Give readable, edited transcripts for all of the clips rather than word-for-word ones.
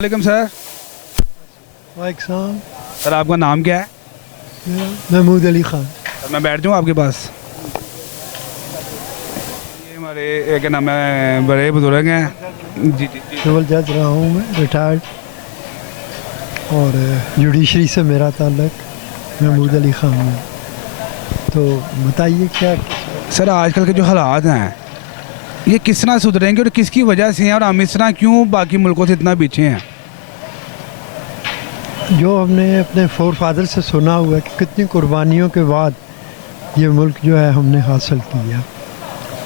वालेकुम सर। वालेकुम। सर आपका नाम क्या है? महमूद अली ख़ान। सर मैं बैठ जाऊँ आपके पास? ये हमारे क्या नाम है, बड़े बुजुर्ग हैं। जी जी जी। सिविल जज रहा हूँ मैं, रिटायर्ड, और जुडिशरी से मेरा ताल्लुक महमूद अली ख़ान है। तो बताइए क्या। सर आजकल के जो हालात हैं ये किस तरह सुधरेंगे और किसकी वजह से हैं, और हम इस तरह क्यों बाकी मुल्कों से इतना पीछे हैं? जो हमने अपने फोर फादर से सुना हुआ है कि कितनी कुर्बानियों के बाद ये मुल्क जो है हमने हासिल किया।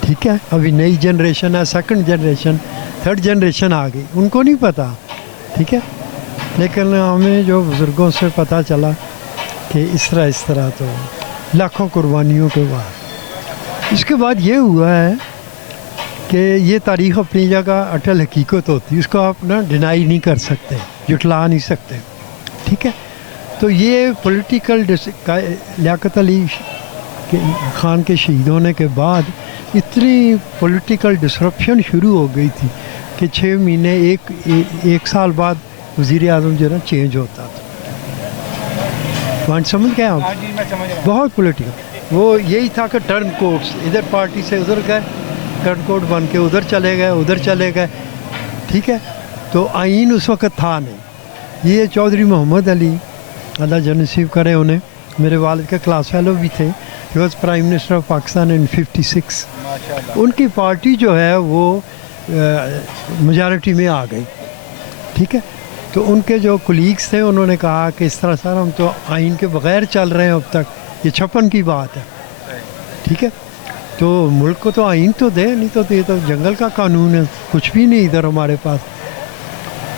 ठीक है, अभी नई जनरेशन है, सेकंड जनरेशन, थर्ड जनरेशन आ गई, उनको नहीं पता। ठीक है, लेकिन हमें जो बुज़ुर्गों से पता चला कि इस तरह तो लाखों कुर्बानियों के बाद, इसके बाद ये हुआ है कि ये तारीख़ अपनी जगह अटल हकीकत होती है, इसको आप ना डिनाई नहीं कर सकते, जुटला नहीं सकते। ठीक है, तो ये पॉलिटिकल लियाकत अली ख़ान के शहीद होने के बाद इतनी पॉलिटिकल डिसरप्शन शुरू हो गई थी कि 6 महीने एक साल बाद वज़ीर आज़म जो है चेंज होता था। पॉइंट समझ गए आप? हाँ जी, मैं समझ रहा हूँ। बहुत पॉलिटिकल वो यही था कि टर्न कोड्स, इधर पार्टी से उधर गए, टर्न कोड बन के उधर चले गए, उधर चले गए। ठीक है, तो आइन उस वक़्त था नहीं। ये चौधरी मोहम्मद अली, अल्लाह जनसीब करे उन्हें, मेरे वालिद के क्लास फेलो भी थे, he was prime minister of Pakistan in 56। उनकी पार्टी जो है वो मेजॉरिटी में आ गई। ठीक है, तो उनके जो कुलीग्स थे उन्होंने कहा कि इस तरह सर हम तो आइन के बग़ैर चल रहे हैं अब तक, ये 56 की बात है। ठीक है, तो मुल्क को तो आइन तो दे, नहीं तो ये तो जंगल का कानून है, कुछ भी नहीं इधर हमारे पास।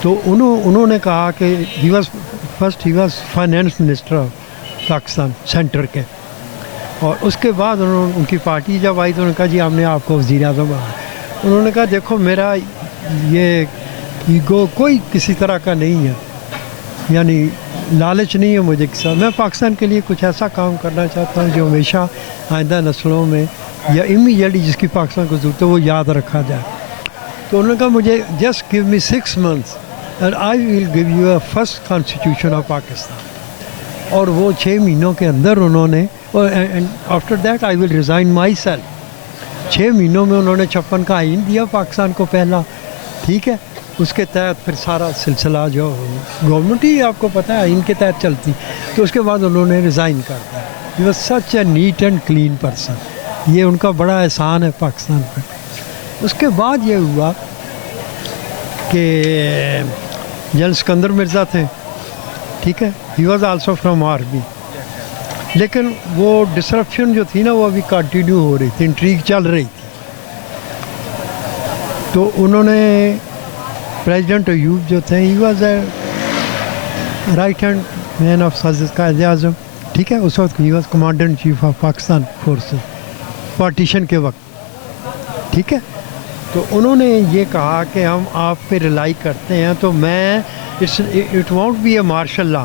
तो उन्होंने कहा कि he was finance minister of Pakistan centre के, और उसके बाद उनकी पार्टी जब आई तो उन्होंने कहा जी हमने आपको वज़ीर आज़म बनाया। उन्होंने कहा देखो मेरा ये ईगो कोई किसी तरह का नहीं है, यानी लालच नहीं है मुझे किसी, मैं पाकिस्तान के लिए कुछ ऐसा काम करना चाहता हूँ जो हमेशा आइंदा नस्लों में या इमीडिएटली जिसकी पाकिस्तान को ज़रूरत है वो याद रखा जाए। तो उन्होंने कहा मुझे just give me 6 months and I will give you a first constitution of Pakistan. और वो 6 महीनों के अंदर उन्होंने, and after that I will resign my self. 6 महीनों में उन्होंने 56 का आइन दिया पाकिस्तान को पहला। ठीक है, उसके तहत फिर सारा सिलसिला जो गवर्नमेंट ही आपको पता है आइन के तहत चलती, तो उसके बाद उन्होंने रिज़ाइन कर दिया। He was such A neat and clean person, ये उनका बड़ा एहसान है पाकिस्तान पर। उसके बाद ये हुआ कि जनरल सिकंदर मिर्ज़ा थे। ठीक है, he was also from army, लेकिन वो डिसरप्शन जो थी ना वो अभी कंटिन्यू हो रही थी, इंट्रीग चल रही थी। तो उन्होंने प्रेसिडेंट अयूब जो थे, he was a right hand man of Quaid Azam. ठीक है, उस वक्त he was commander in chief of Pakistan forces partition के वक्त। ठीक है, तो उन्होंने ये कहा कि हम आप पे रिलाई करते हैं, तो मैं it won't be a martial law,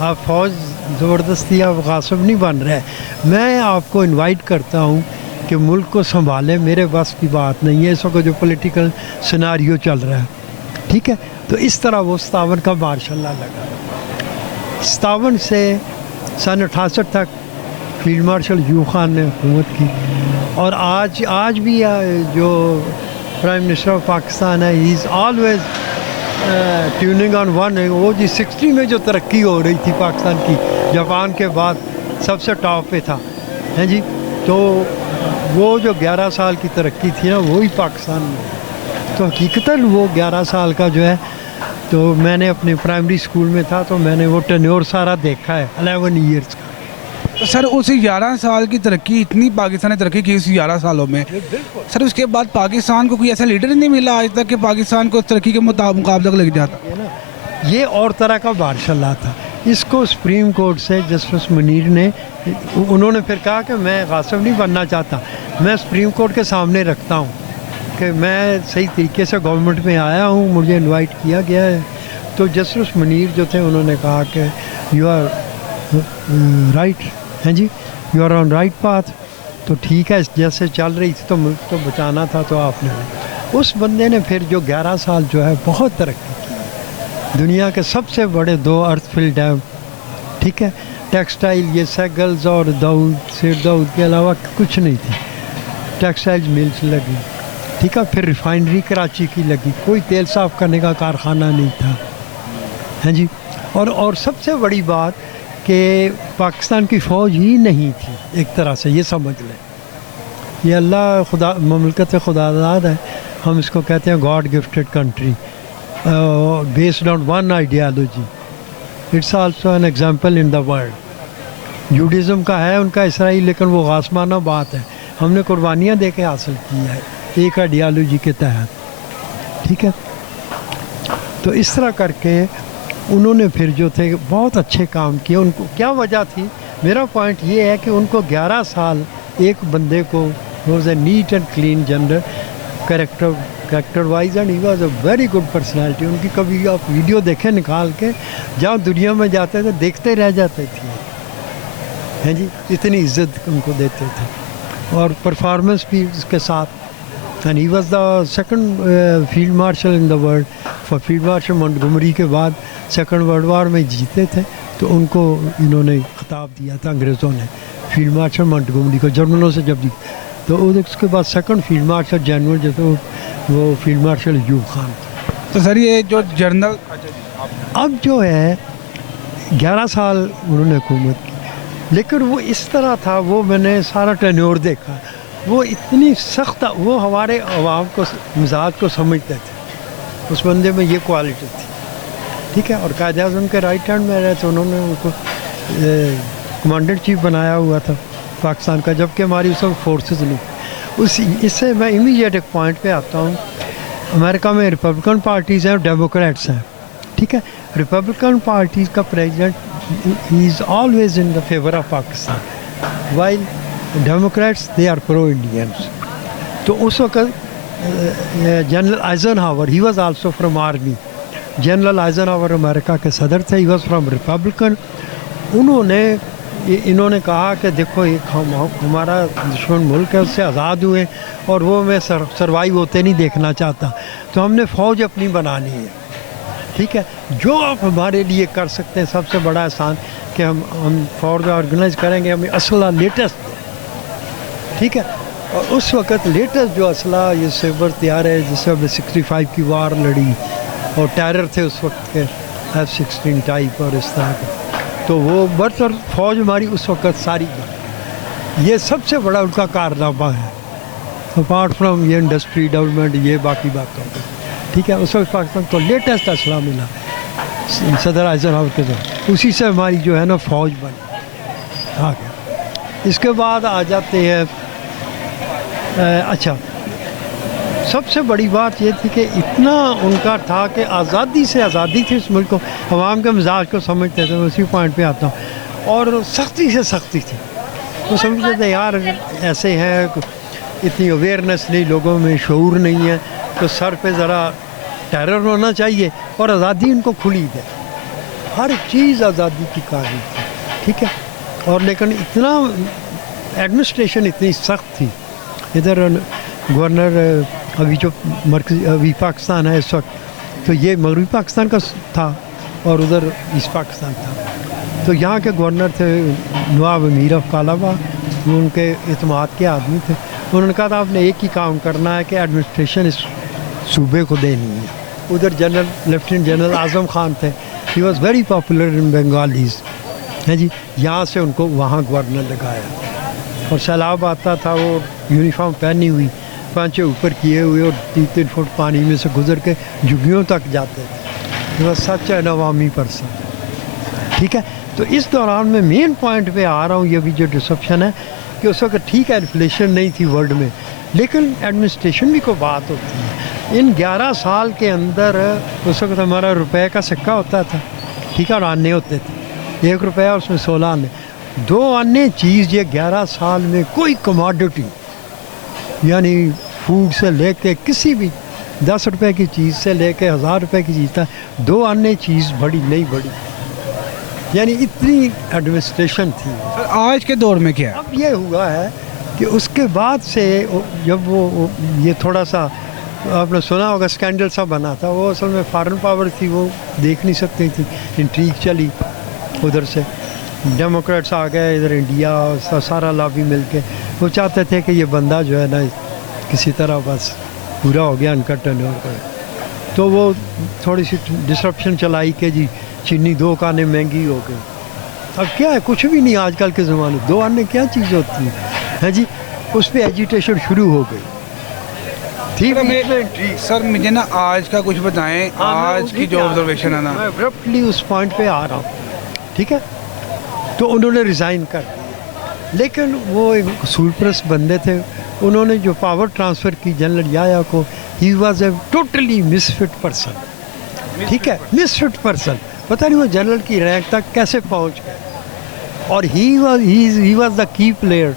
आप फौज ज़बरदस्ती आप गासिब नहीं बन रहे, मैं आपको इनवाइट करता हूँ कि मुल्क को संभालें, मेरे बस की बात नहीं है इस वक्त जो पॉलिटिकल सिनारियो चल रहा है। ठीक है, तो इस तरह वो 57 का मार्शल लॉ लगा। 57 से सन 68 तक फील्ड मार्शल यूब खान ने हुकूमत की, और आज भी जो प्राइम मिनिस्टर ऑफ पाकिस्तान है, he is always tuning on one. वो जी 60 में जो तरक्की हो रही थी पाकिस्तान की, जापान के बाद सबसे टॉप पे था, हैं जी। तो वो जो 11 साल की तरक्की थी ना, वही पाकिस्तान में, तो हकीकतन वो 11 साल का जो है, तो मैंने अपने प्राइमरी स्कूल में था तो मैंने वो टेन्योर सारा देखा है 11 ईयर्स का। तो सर उस 11 साल की तरक्की, इतनी पाकिस्तान ने तरक्की की इस 11 सालों में, सर उसके बाद पाकिस्तान को कोई ऐसा लीडर नहीं मिला आज तक कि पाकिस्तान को तरक्की के मुकाबले लग जाता है ना। ये और तरह का मार्शल लॉ था। इसको सुप्रीम कोर्ट से जस्टिस मुनीर ने, उन्होंने फिर कहा कि मैं गासिब नहीं बनना चाहता, मैं सुप्रीम कोर्ट के सामने रखता हूँ कि मैं सही तरीके से गवर्नमेंट में आया हूँ, मुझे इनवाइट किया गया है। तो जस्टिस मुनीर जो थे उन्होंने कहा कि यू आर राइट, हैं जी, you are on right path. तो ठीक है, जैसे चल रही थी तो मुल्क तो बचाना था, तो आपने उस बंदे ने फिर जो 11 साल जो है बहुत तरक्की की, دنیا کے سب سے بڑے 2 ارتھ فل ڈیم، ٹھیک ہے. ٹیکسٹائل یہ سیگلز اور سیٹ داؤد کے علاوہ کچھ نہیں تھی. ٹیکسٹائل ملز لگی، ٹھیک ہے. پھر ریفائنری کراچی کی لگی، کوئی تیل صاف کرنے کا کارخانہ نہیں تھا. ہاں جی. اور سب سے بڑی بات کہ پاکستان کی فوج ہی نہیں تھی ایک طرح سے، یہ سمجھ لیں. یہ اللہ خدا مملکت خدا داد ہے، ہم اس کو کہتے ہیں God gifted country based on one ideology. It's also an example in the world. Judaism کا ہے ان کا اسرائیل، لیکن وہ غاسمانہ بات ہے. ہم نے قربانیاں دے کے حاصل کی ہے ایک آئیڈیالوجی کے تحت، ٹھیک ہے. تو اس طرح کر کے انہوں نے پھر جو تھے بہت اچھے کام کیے. ان کو کیا وجہ تھی؟ میرا پوائنٹ یہ ہے کہ ان کو 11 سال ایک بندے کو was a neat and clean general character wise and he was a very good personality. ان کی کبھی آپ ویڈیو دیکھیں نکال کے، جہاں دنیا میں جاتے تھے دیکھتے رہ جاتے تھے. ہیں جی، اتنی عزت ان کو دیتے تھے اور پرفارمنس بھی اس کے ساتھ. And he was the second field marshal in the world. Field marshal Montgomery کے بعد سیکنڈ ورلڈ وار میں جیتے تھے، تو ان کو انہوں نے خطاب دیا تھا انگریزوں نے، فیلڈ مارشل مونٹگومری کو جرمنوں سے جب جیت. تو اس کے بعد سیکنڈ فیلڈ مارشل جنرل جو تھے وہ فیلڈ مارشل ایوب خان. تو سر یہ جو جنرل اب جو ہے 11 سال انہوں نے حکومت کی، لیکن وہ اس طرح تھا، وہ میں نے سارا ٹینیور دیکھا، وہ اتنی سخت، وہ ہمارے عوام کو مزاج کو سمجھتے تھے. اس بندے میں یہ کوالٹی تھی، ٹھیک ہے. اور قائد اعظم کے رائٹ ہینڈ میں رہے تو انہوں نے ان کو کمانڈر چیف بنایا ہوا تھا پاکستان کا، جبکہ ہماری اس وقت فورسز نہیں. اس سے میں امیڈیٹ ایک پوائنٹ پہ آتا ہوں. امریکہ میں ریپبلکن پارٹیز ہیں اور ڈیموکریٹس ہیں، ٹھیک ہے. ریپبلکن پارٹیز کا president he is always in the favour of Pakistan, while Democrats they are pro Indians. تو اس وقت general Eisenhower, he was also from army. General Eisenhower امریکہ کے صدر تھے، ہی واز فرام ریپبلکن. انہوں نے کہا کہ دیکھو ایک ہمارا دشمن ملک ہے، اس سے آزاد ہوئے اور وہ میں سروائیو ہوتے نہیں دیکھنا چاہتا، تو ہم نے فوج اپنی بنانی ہے، ٹھیک ہے. جو آپ ہمارے لیے کر سکتے ہیں سب سے بڑا احسان کہ ہم فوج آرگنائز کریں گے، ہمیں اسلحہ لیٹسٹ دیں، ٹھیک ہے. اور اس وقت لیٹسٹ جو اسلحہ یہ سیبر تیار ہے، جس سے ہم نے 65 کی وار لڑی، اور ٹیرر تھے اس وقت کے F-16 ٹائپ اور اس طرح کے. تو وہ برت اور فوج ہماری اس وقت ساری، یہ سب سے بڑا ان کا کارنامہ ہے، اپارٹ فرام یہ انڈسٹری ڈیولپمنٹ، یہ باقی باتوں کا، ٹھیک ہے. اس وقت پاکستان کو لیٹسٹ اسلحہ ملا صدر آئزن ہاور کے ذریعے، اسی سے ہماری جو ہے نا فوج بنی آگے. اس کے بعد آ جاتے ہیں اچھا، سب سے بڑی بات یہ تھی کہ اتنا ان کا تھا کہ آزادی سے آزادی تھی اس ملک کو، عوام کے مزاج کو سمجھتے تھے. اسی پوائنٹ پہ آتا ہوں. اور سختی سے سختی تھی، وہ سمجھتے تھے یار ایسے ہیں، اتنی اویئرنیس نہیں لوگوں میں، شعور نہیں ہے، تو سر پہ ذرا ٹیرر ہونا چاہیے اور آزادی ان کو کھلی دے. ہر چیز آزادی کی قابل تھی، ٹھیک ہے. اور لیکن اتنا ایڈمنسٹریشن اتنی سخت تھی. ادھر گورنر ابھی جو مرکزی ابھی پاکستان ہے اس وقت، تو یہ مغربی پاکستان کا تھا اور ادھر ایسٹ پاکستان تھا. تو یہاں کے گورنر تھے نواب امیر آف کالابا، وہ ان کے اعتماد کے آدمی تھے. انہوں نے کہا تھا آپ نے ایک ہی کام کرنا ہے کہ ایڈمنسٹریشن اس صوبے کو دینی ہے. ادھر general lieutenant general Azam Khan تھے، he was very popular in Bengalis, ہے جی. یہاں سے ان کو وہاں گورنر لگایا، اور سیلاب آتا تھا، وہ یونیفارم پہنی ہوئی، پانچے اوپر کیے ہوئے، اور 3 فٹ پانی میں سے گزر کے جھگیوں تک جاتے تھے. وہ سچ ہے عوامی پرسن، ٹھیک ہے. تو اس دوران میں مین پوائنٹ پہ آ رہا ہوں، یہ بھی جو ڈسپشن ہے کہ اس وقت ٹھیک ہے انفلیشن نہیں تھی ورلڈ میں، لیکن ایڈمنسٹریشن بھی کوئی بات ہوتی ہے. ان 11 سال کے اندر اس وقت ہمارا روپے کا سکہ ہوتا تھا، ٹھیک ہے، اور آنے ہوتے تھے، 1 روپیہ اور اس میں 16 آنے. 2 آنے چیز یہ 11 سال میں کوئی کموڈٹی، یعنی فوڈ سے لے کے کسی بھی 10 روپے کی چیز سے لے کے 1000 روپے کی چیز تک 2 آنے چیز بڑی نہیں بڑی، یعنی اتنی ایڈمنسٹریشن تھی. آج کے دور میں کیا ہے؟ اب یہ ہوا ہے کہ اس کے بعد سے جب وہ یہ تھوڑا سا आपने सुना होगा स्कैंडल सा बना था, वो असल में फॉरेन पावर थी, वो देख नहीं सकती थी, इंट्रीग चली उधर से, डेमोक्रेट्स आ गए इधर, इंडिया और सारा लॉबी मिल के वो चाहते थे कि ये बंदा जो है ना किसी तरह बस पूरा हो गया, इनका टर्नओवर कर, तो वो थोड़ी सी डिसरप्शन चलाई कि जी चीनी 2 आने महंगी हो गई। अब क्या है, कुछ भी नहीं आजकल के ज़माने, 2 आने क्या चीज़ होती है जी, उस पर एजिटेशन शुरू हो गई थी। सर मुझे ना आज का कुछ बताएं, आज की जो ऑब्जर्वेशन है ना, मैं अब्रप्टली उस पॉइंट पे आ रहा हूँ, ठीक है। तो उन्होंने रिज़ाइन कर दिया, लेकिन वो एक उसूलपरस्त बंदे थे, उन्होंने जो पावर ट्रांसफ़र की जनरल याया को, ही was a totally misfit person, ठीक है, मिसफिट पर्सन, पता नहीं वो जनरल की रैंक तक कैसे पहुँच गए। और he was the key player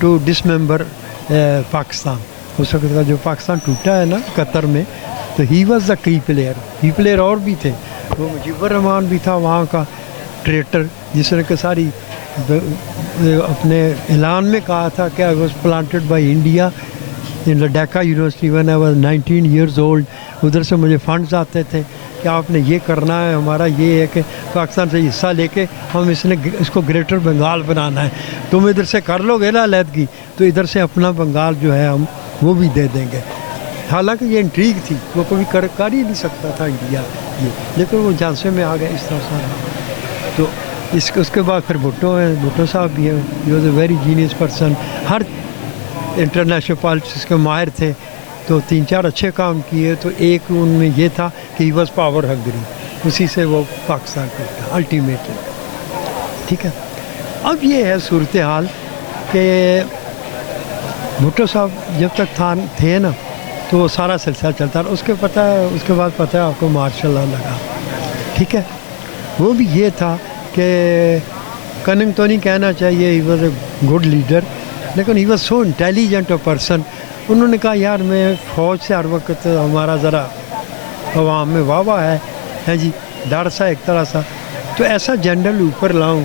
to dismember Pakistan, उस वक्त का जो पाकिस्तान टूटा है ना कतर में, तो ही वाज द की प्लेयर और भी थे, वो मुजीबर रहमान भी था वहाँ का ट्रेटर, जिसने कि सारी अपने ऐलान में कहा था कि I was planted by India in Dhaka university when I was 19 years old. उधर से मुझे फंड्स आते थे कि आपने ये करना है, हमारा ये है कि पाकिस्तान से हिस्सा लेके हम इसको ग्रेटर बंगाल बनाना है, तुम इधर से कर लोगे ना अलहदगी, तो इधर से अपना बंगाल जो है हम वो भी दे देंगे। हालांकि ये इंट्रीग थी, वो कभी कर ही नहीं सकता था इंडिया ये, लेकिन वो झांसे में आ गए इस तरह से। तो उसके बाद फिर भुट्टो हैं, भुट्टो साहब भी हैं, ही was a very genius person, her international politics के माहिर थे, तो 3-4 अच्छे काम किए, तो एक उनमें ये था कि ही वॉज पावर हंगरी, उसी से वो पाकिस्तान को था अल्टीमेटली, ठीक है। अब ये है सूरत हाल कि भुट्टो साहब जब तक थे ना, तो वो सारा सिलसिला चलता रहा, उसके बाद पता है आपको मार्शल लॉ लगा, ठीक है। वो भी ये था कि कनिंग तो नहीं कहना चाहिए, he was a good leader, लेकिन he was so intelligent a person. उन्होंने कहा यार मैं फ़ौज से हर वक्त हमारा ज़रा अवाम में वाह है जी, डर सा एक तरह सा, तो ऐसा जनरल ऊपर लाऊं